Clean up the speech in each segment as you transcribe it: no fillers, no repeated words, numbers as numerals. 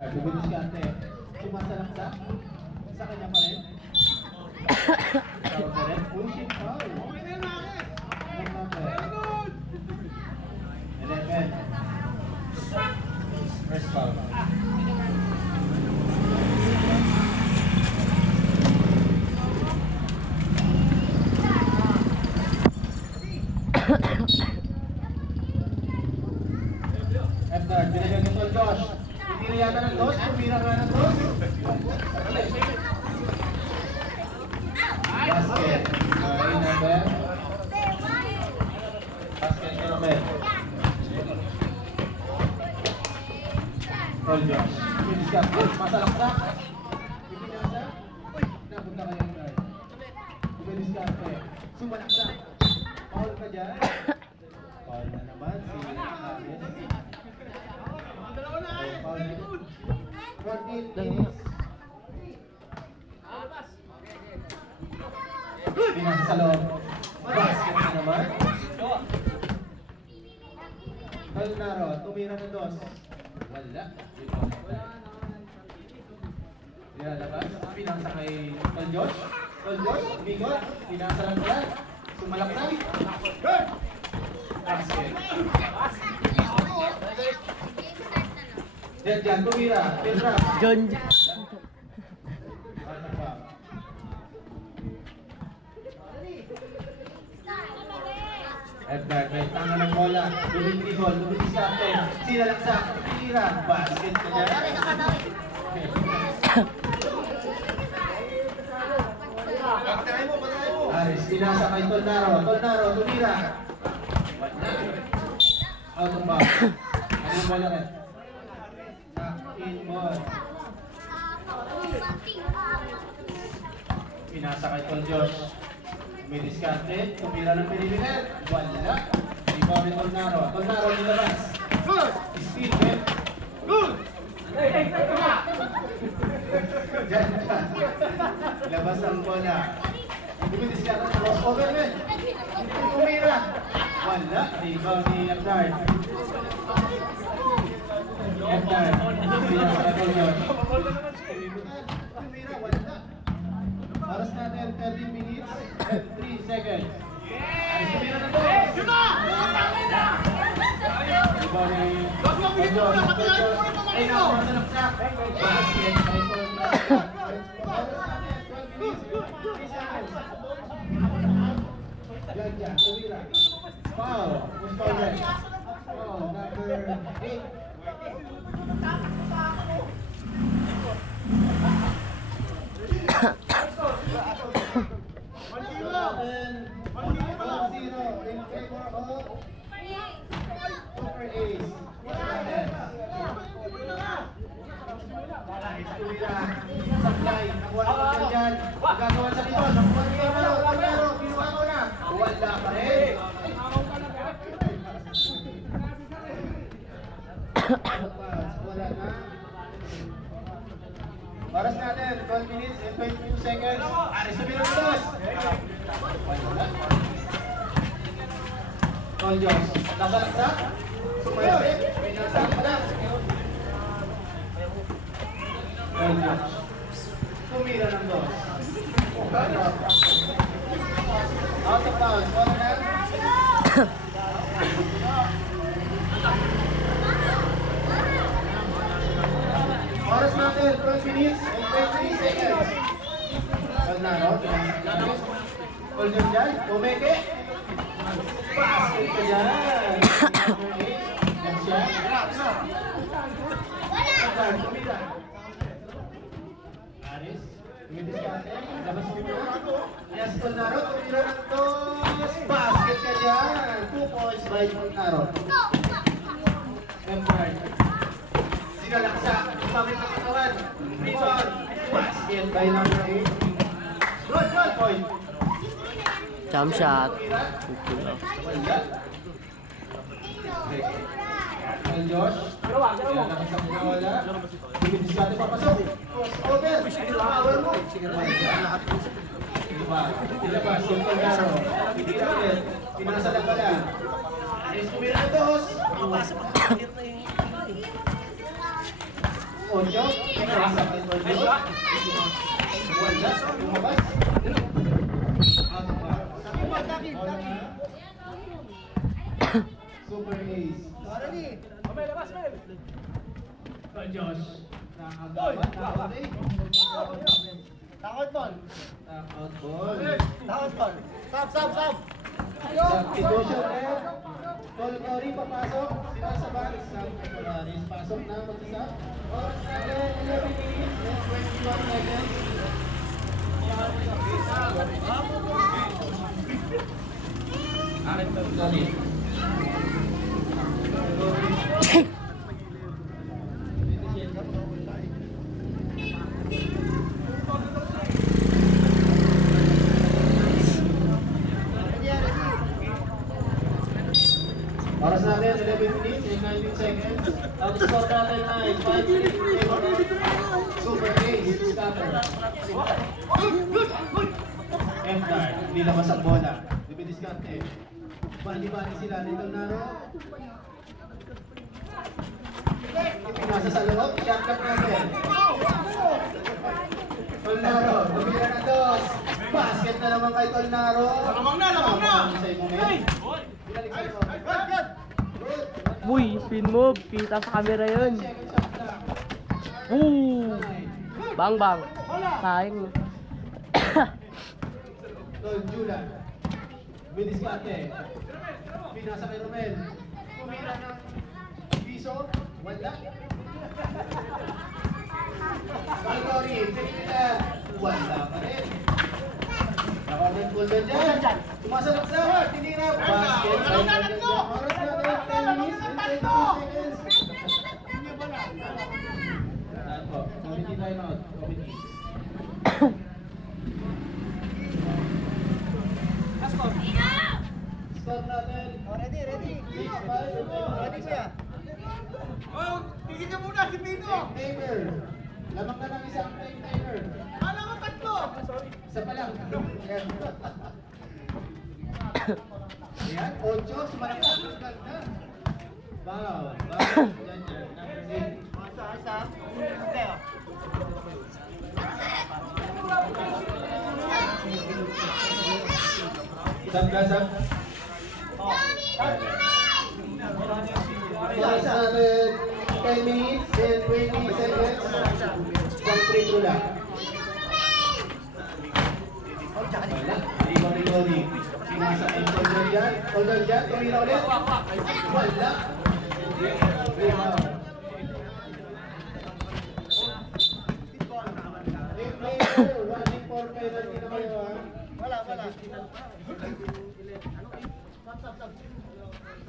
Dumidiskarte. Sumasalaksak. Sa kanya pa rin. Tawag na rin. Pushing foul. Number 11. First foul. Edgar, binigyan ni Tol Josh. Hindi yata ng dos, kumira nga ng dos. Basket. Number. Basket ni Romel. Tol Josh. Binigyan. Masalaksak. Binigyan siya. Napunta kayo ng guard. Binigyan. Sumalaksak. Foul ka dyan. Foul na naman si Aris. Pinasa sa loob. Basket na naman. Kalnaro, tumira ng dos. Wala. Nilalabas. Pinasa kay Tol Josh. Tol Josh, bigot. Pinasa lang yan. Sumalaksan. Basket. Diyan, tumira. Pinra. John. Edgar, may tanga ng bola. Lumindihol, lumidiskarte. Sinalaksak. Tira. Basket ka dyan. Aris, pinasa kay Tolnaro. Tolnaro, tumira. Wala. Out of bounds. Anong bola rin? In ball. Pinasa kay Tol Josh. May diskarte. Tumira ng perimeter. Wala. Rebound ni Tolnaro. Tolnaro nilabas. Steal, men. Good! Diyan. Labas ang bola. Dumidiskarte ng crossover, men. Tumira. Wala. Rebound ni Abdard. Edgar, pinasa kay Tol Josh. Tumira, wala. Oras natin, 30 minutes and 3 seconds. Aris, tumira na to. Iba ni Tol Josh. Ay, nakasalaksak. Basket, ay Tol Josh. Oras natin, 12 minutes, 3 seconds. Diyan, tumira. Foul. Who's foul red? Foul, number 8. Gagawa sa dito, nakuha niyo pero pinuha ko na. Wala pa rin. Wala na. Oras natin, 12 minutes and 22 seconds. Aris, tumira ng dos. Wala. Tol Josh, nasalaksak. Sumayos. Pinasa pa lang. Tol Josh. Tumira ng dos. Out of bounds. Wala na. Oras natin, 12 minutes and 23 seconds. Kalnaro, hold yun dyan, pumeke. Basket ka dyan. Next yan. Edgar, tumira. Aris, tumidiskarte. Labas mo na. Yes, Kalnaro, tumira ng dos. Basket ka dyan. 2 points by Kalnaro. Edgar. Sinalaksa, pamit ng katawan. Rebound. Basket by number 8. Good point. Jump shot. Wala. Tol Josh. Nalakas ang wala. Dumidiskarte papasok. Crossover. Power mo. Ilabas yung Tolnaro. Titira ulit. Pinasa lang pala. Aris kumira na dos. Ocho. Pinasa kay Tolbert. Wala. Lumabas. Out of bounds. Bola na. Super Ace. Josh. Nakagawa. Takot ball. Out ball. Takot ball. Sab. Substitution left. Tolgori papasok. Sila sa box. Polaris pasok na mag-isa. Oras na rin. 11 minutes and 21 seconds. Tolgori. Oras natin, 11 minutes and 19 seconds. Ang score natin ay 5-3 Super Ace, scatter. M-Dart, hindi labas ang bola. Dibidiskarte. Bali-bali sila dito naro. Nasa sa loob, shotcut natin. Tolnaro, tumira na dos. Basket na naman kay Tolnaro. Lamang na! Sa moment. Binalik sa loob. Uy, spin move. Kita sa camera yun. Ooh. Bang. Sayang. Tol Julan. Bidiskarte. Pinasa kay Romel. Tumira ng piso. Wala. Valgori. Tinitilan. Wala pa rin. Nakarin pool doon dyan. Sumasalak sa tinira. Basket. Oras na rin. 10 minutes and 22 seconds. Saan po? Committee time out. Committee. Start natin. Ready. 6-5. Ready kuya. Oh, tigil ka muna si Pino. Timer. Lamang na ng isang timer. Kala ko tatlo. Isa pa lang. Ayan, 8. Sumalakot. Ganda. Wow. Dyan. Number 8. Asa. Teo. Sab. Oras natin 10 minutes and 20 seconds. Isang free throw lang. Wala. Rigori. Pinasa kay Tolder dyan. Tumira ulit. Wala. Rebound. Player running for penalty na kayo ha. Wala.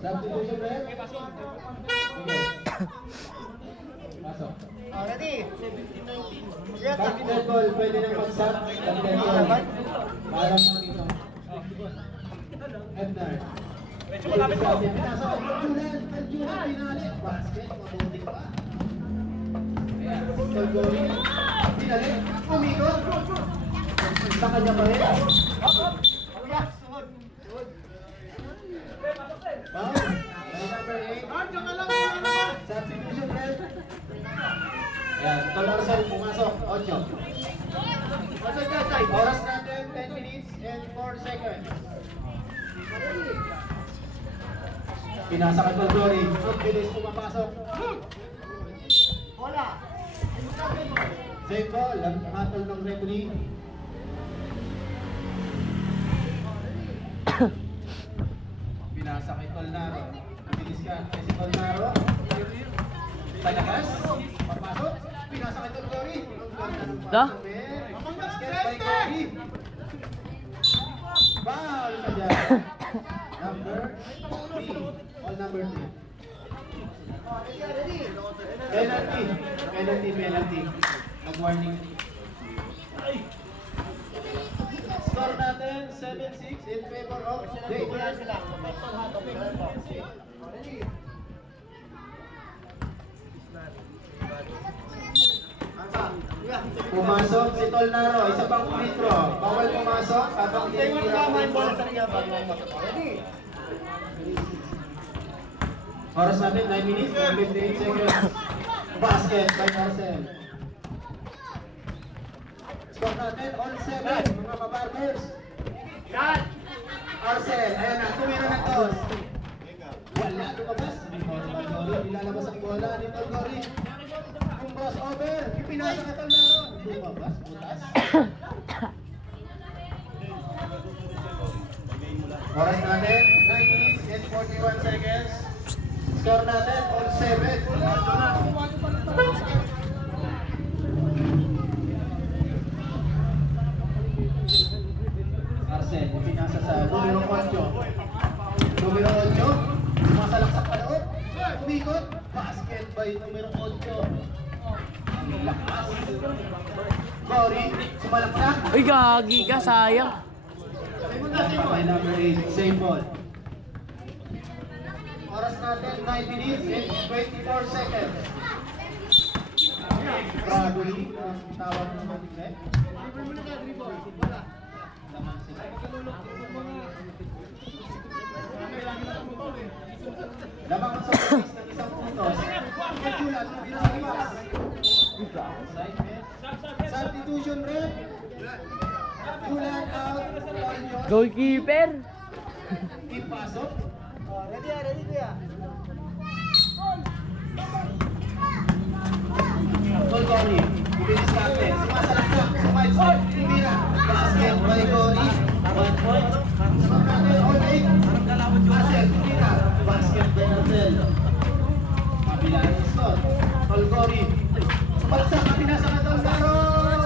Substitution red. Sige. Pasok. Ready. Basketball ball, pwede nang mag-sub. Basketball. Parang nakita. Ednar. Medyo malapit po. Pinasa ko. Julan, pinali. Basket, mabuti pa. Ayan, Tolgori. Pinali. Umikot. Sa kanya pa rin. Foul. By number 8. Substitution red. Ayan, Tolorson pumasok. 8. Oras natin 10 minutes and 4 seconds. Pinasa kay Tolgori. Ang bilis pumapasok. Bola. Save ball. Ang hatol ng referee. Pinasa kay Tolnaro. Bilis ka. Kasi Tolnaro. Palakas. Papasok. Pinasa kay Tolgori. Da? Basket by Gori. Foul ka dyan. Number 3. All number 3. Penalty. Nag-warning. Score natin 7-6 in favor of Jake. Pumasok si Tolnaro, isa pang free throw. Bawal pumasok habang tinitira ko yung ball. Oras natin 9 minutes and 58 seconds. Basket by Marcel. Score natin on 7, mga kabarbers. Arcel, ayan na, tumira ng toss. Wala, lumabas. Ilalabas ang bola ni Tolgori. Yung crossover, ipinasa ka Tolgaro. Lumabas, butas. Oras natin, 9 minutes and 41 seconds. Score natin, all 7. Arcel, pinasa sa numero 8. Numero 8, sumasalaksak pa loob. Umikot, basket by numero 8. Ang lakas. Cory, sumalaksak. Uy, gagi ka, sayang. By number 8, same ball. Oras natin, 9 minutes and 24 seconds. Bradley, tawag naman ulit. Lamang sila. Lamang ang surprise ng isang puntos. Nagkulat, pinakaliwas. Side miss. Substitution red. Kulat out. Orion. Goalkeeper. Ipasok. Ready kuya. Tolgori, ibilis natin. Sumasalaksak, sumaitsok, tumira. Basket by Gori. 1 point. Score natin, all 8. Arcel, tumira. Basket by Arcel. Kabila ng score. Tolgori. Sumalaksak, pinasa ka Tolgaro.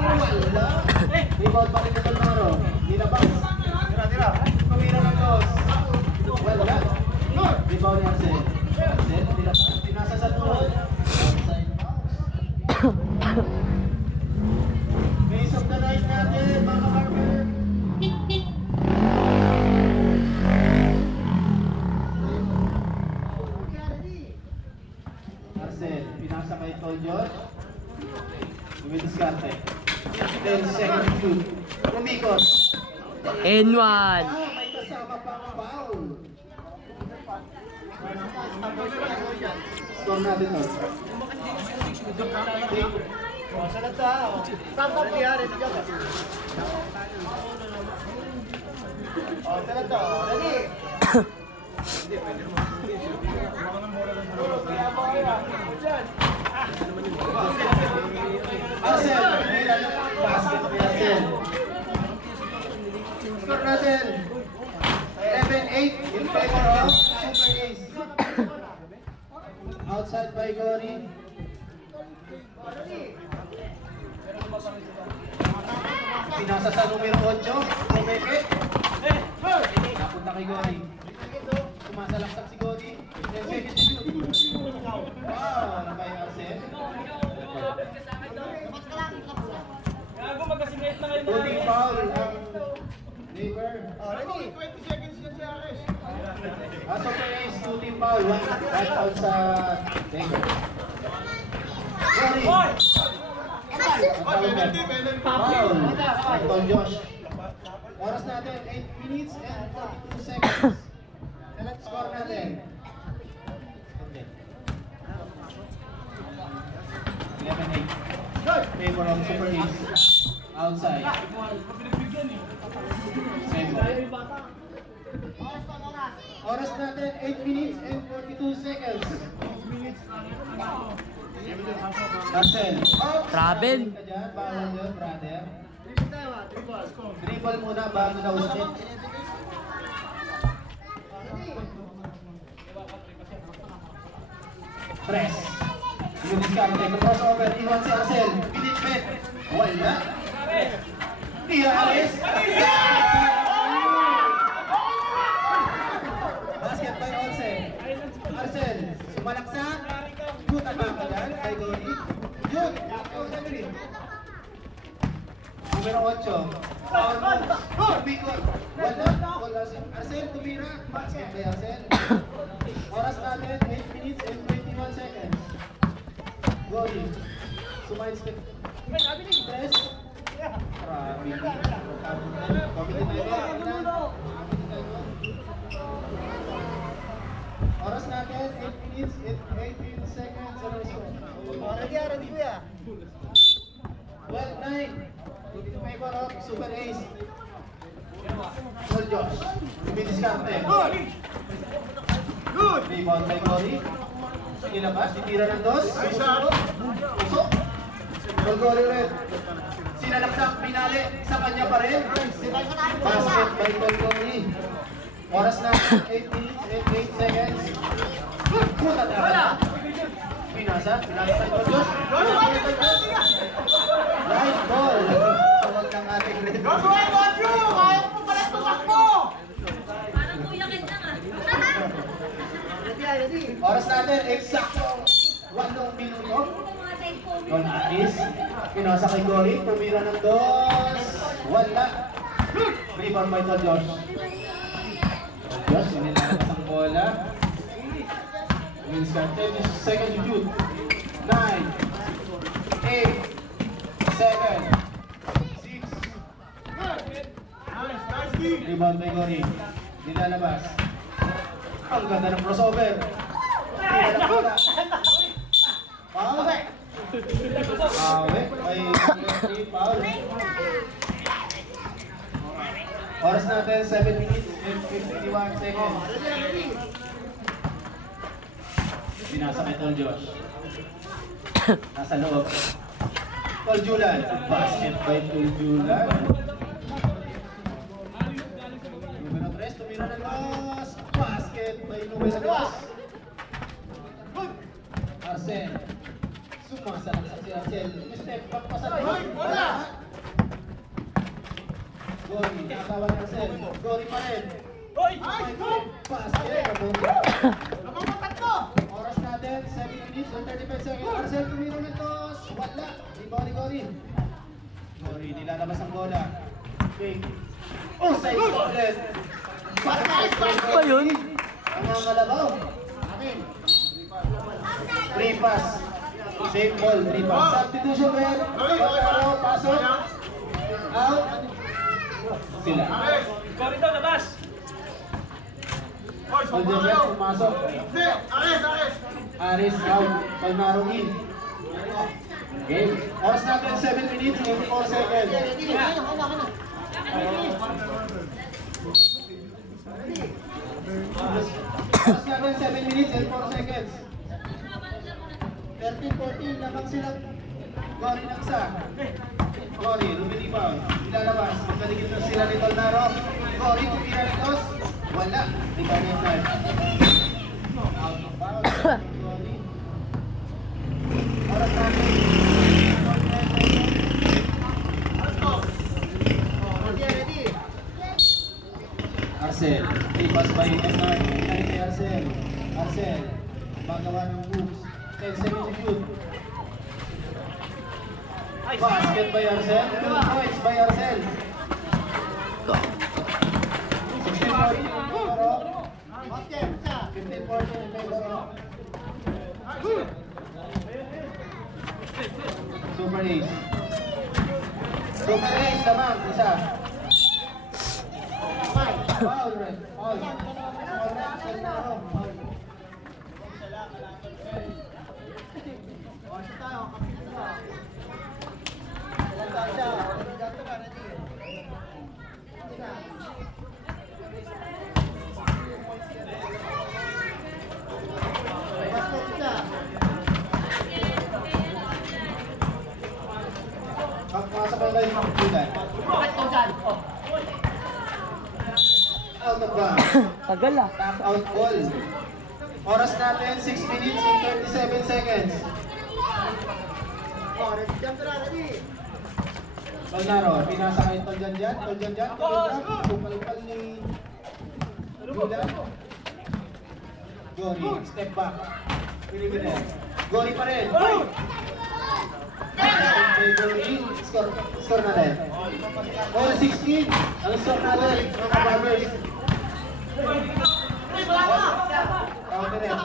Wala. Rebound pa rin ka Tolgaro. Nilabas. Tira. Tumira ng toss. Wala. Rebound ni Arcel. Arcel, nilabas. Pinasa sa tuhod. Outside bounds. Base of the night natin, mga barber. Arcel, pinasa kay Tol George. Dumidiskarte. 10 seconds shoot. Umikot. N1. May kasama pang foul. Score natin to. Salat to ha. Stop kuya. Ready ka ba? Salat to. Ready. Arcel, basket ni Arcel. Score natin. 11-8 in favor of Super Ace. Outside by Gori. Pinasa sa numero 8. Kumeke. Napunta kay Gori. Sumasalaksak si Gori. 10 seconds shoot. Wow, kay Arcel. Shooting foul ang neighbor. Ready. 20 seconds yan si Ares. Super Ace, shooting foul. Right out sa neighbor. Gori. Penalty. Foul. Anton Josh. Oras natin, 8 minutes and 42 seconds. Score natin. 11-8. Favor of Super Ace. Outside. Same ball. Oras natin, 8 minutes and 42 seconds. Marcel. Travel. Ka dyan, bawal yun, brother. Dribble tayo ha. Dribble. Dribble muna bago daw shoot. Press. Yung diskarte, crossover, iwan si Arcel. Pinitpit. Wala. Tira Ares. Basket by Olse. Arcel, sumalaksak. Shoot ang baka dyan, kay Gori. Shoot. Numero 8. Foul move. Bikot. Wala. Wala si Arcel, tumira. Basket by Arcel. Oras natin, 8 minutes and 21 seconds. Gori. Sumayin step. Press. Grabe. Oras natin, 8 minutes. minutes and 18 seconds on our score. Ready kuya. 12-9 in favor of Super Ace. Goal Josh. Dumidiskarte. Rebound by Cory. Ilabas, titira ng dos. Usok. Goal Cory ulit. Sinalaksak, pinali. Sa kanya pa rin. Basket by Goal Cory. Oras na 8 minutes and 8 seconds. Puta na. Pinasa kay Goal Josh. Live ball. Tawag ng ating red. Kaya mo pala tumakbo! Parang kuyakin lang ah. Ready. Oras natin, eksakto 8 minuto. Mga cellphone. Don Atis, pinasa kay Cory, tumira ng dos. Wala. Rebound by Tol Josh. Tol Josh, nilalakas ang bola. Wins ka, 10 seconds to shoot. 9, 8, 7, 6. Rebound by Cory. Nilalabas. Ang ganda ng crossover. Tira ng bola. Foul. Foul. Oras natin 7 minutes and 51 seconds. Pinasa kay Tol Josh. Nasa loob. Tol Julan. Basket by Tol Julan. Numero 3, tumira ng dos. Basket by numero 2. Arcel. Sumasalaksak si Arcel. Step back pa sa loob. Wala! Gory, nakatawan ni Arcel. Gory pa rin. Basket. Oras natin, 7 minutes and 35 seconds. Arcel tumira ng dos. Wala. Rebound ni Gory. Gory, nilalabas ang bola. Fake. Oh, side outlet. Ano yun? Ang mga kalabaw. Free pass. Safe ball, free pass. Substitution red. Pagkaro, pasok. Out. Sila. Corridor, labas! Hold your breath, pumasok. Aris out. Palmaro in. Okay. Oras natin 7 minutes and 4 seconds. Oras natin 7 minutes and 4 seconds. 13-14, lamang sila. Gory ng isa. Gory, lumilipang. Ilalabas. Magkaligid na sila ni Tolnaro. Gory, kumira ng dos. Wala. Rebound ng time. Out of bounds. Gory. Oras natin. Arcel. Ipas by Bernard. Pinay kay Arcel. Arcel. Magawa ng moves. 10 seconds to shoot. Basket by Arcel. 2 points by Arcel. 16-14 in favor of. 15-14 in favor of. Super Ace. Super Ace naman. Isa. Foul, red. Foul. Foul na Arcel na ro. Foul. Pagpasok ang kayo ng Julan. Out of bounds. Tagal ah. Tap out ball. Oras natin 6 minutes and 37 seconds. Tolnaro, pinasa kay Tol Janjan. Tol Janjan, pupalipal ni Julan. Gory, step back. Pinibiner. Gory pa rin. Gory, score natin. All 16, ang score natin, mga Barbers. Counter rin.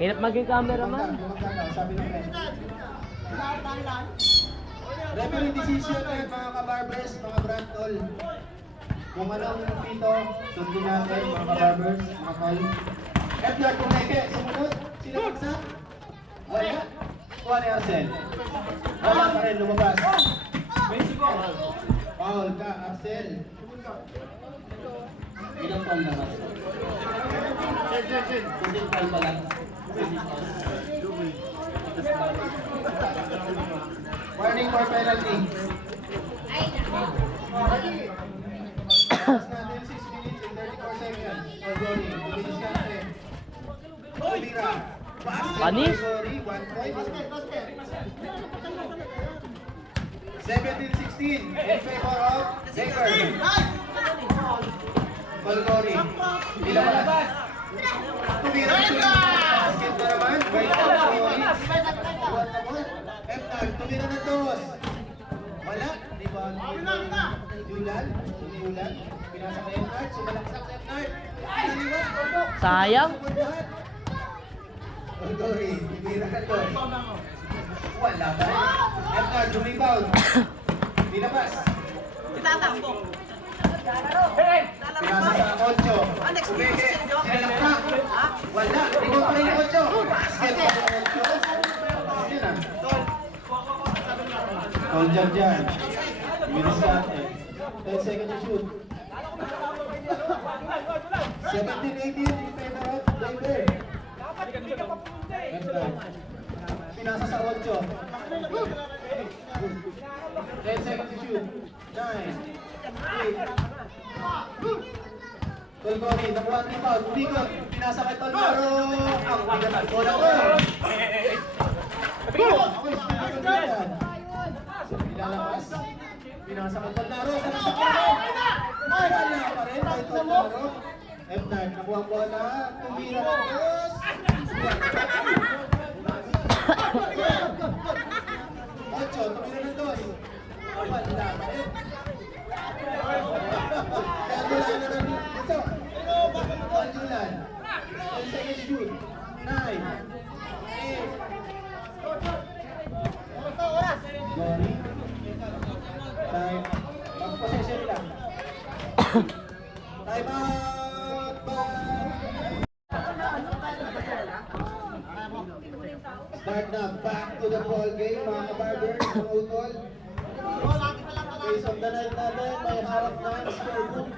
Hirap maging cameraman. Sabi ng friend. Referee decision ngayon mga ka-barbers, mga brandol. Kung anong pito, sundin natin mga kabarbers, mga kol. Edgar Tumeke, sumunod. Sino bagsak? Wala. Kuha ni Arcel. Wala pa rin, lumabas. Foul ka, Arcel. Ilang foul naman? Kundin foul pa lang. Warning for penalty. Oras natin 6 minutes and 34 seconds. Ogori, bilis natin. Tumira. Panis. Ogori, 1 point. 17-16 in favor of Decker. Ogori, nilabas. Tumira sa basket na naman. By Ogori. Eftar, tumira na dos. Wala. Rebound. Julan. Julan. Pinasa kay Eftar. Sumalaksak sa Eftar. Naliwa. Sayang. Ogori, tumira na dos. Wala pa rin. Eftar, rebound. Nilabas. Pinasa sa 8. Umeke. Sinalaksak. Wala. Rebound pa rin yung 8. Basket pa rin yung 8. Yun ah. Call job dyan. Bilis natin. 10 seconds to shoot. 17-18 in favor of David. Pinasa sa 8. 10 seconds to shoot. 9, 8. Tolgori, nakuha ang rebound. Ulikot. Pinasa kay Tolgaro. Ang bigat ang bola ko. Nilalabas. Pinasa kay Tolgaro. Wala pa rin kay Tolgaro. Eftar, nakuha ang bola. Tumira ng dos. 8, tumira ng dos. Wala pa rin. Kagulan na rin. Ito. Kagulan. 10 seconds shoot. 9, 8. Gori. Time. Mag-possession lang. Time out. Start na. Back to the ball game. Mga kabarbers, mga utol. Face of the night natin. May harap na scorebook.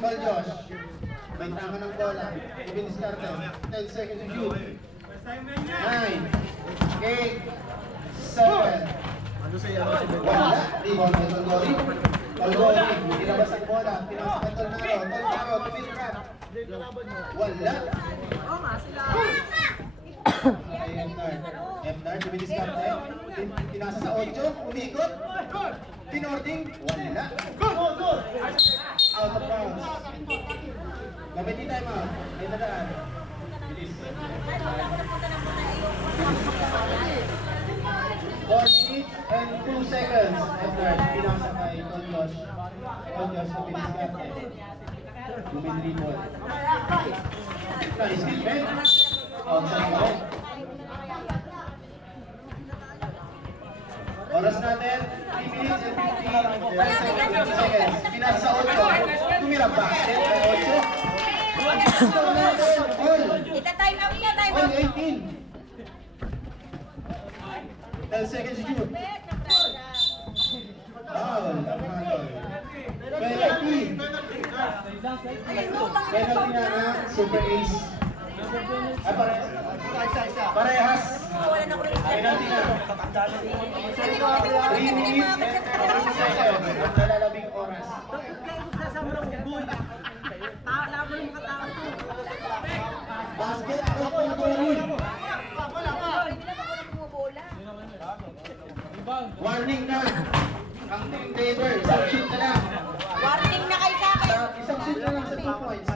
Ball Josh. May tama ng bola. Ibiniskarte. 10 seconds to shoot. 9, 8, 7. Wala. Rebound kay Tolgori. Tolgori. Nilabas ang bola. Pinasa kay Tolgaro. Tolgaro. Tumitrap. Wala. Eftar. Ibiniskarte. Pinasa sa 8. Umikot. Pinording. Wala. Out of bounds. Gamitin time out. Ay nadaan. Bilis. 4 minutes and 2 seconds. Eftar. Pinasa kay Tolgos. Tolgos na piniskarte. Lumindri ball. Nice hit, man. Outside ball. Oras natin, 3 minutes and 50 seconds. Pinasa sa 8. Tumira basket kay 8. Stop natin. All. Ita-time out niya, time All out. 18. 10 seconds to shoot. Foul. Penalty. Penalty na Super Ace. Ay, parehas. Penalty na. 3 minutes and 30 seconds. Ang nalalabing oras. Basket o Tolgori. Warning na. Ang team Daver, isang shoot na lang. Warning na kayo sa akin. Isang shoot na lang sa 2 points.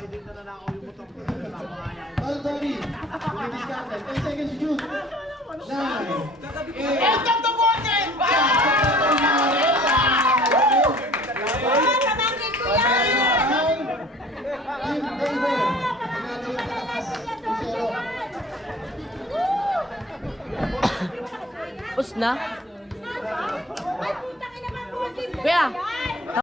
Tolgori. Bumidiscount. 10 seconds to shoot. 9, 8. End of the morning! Pamangkin ko yan! Team Daver. Nanalo yung kalakas. 2-0. Pus na.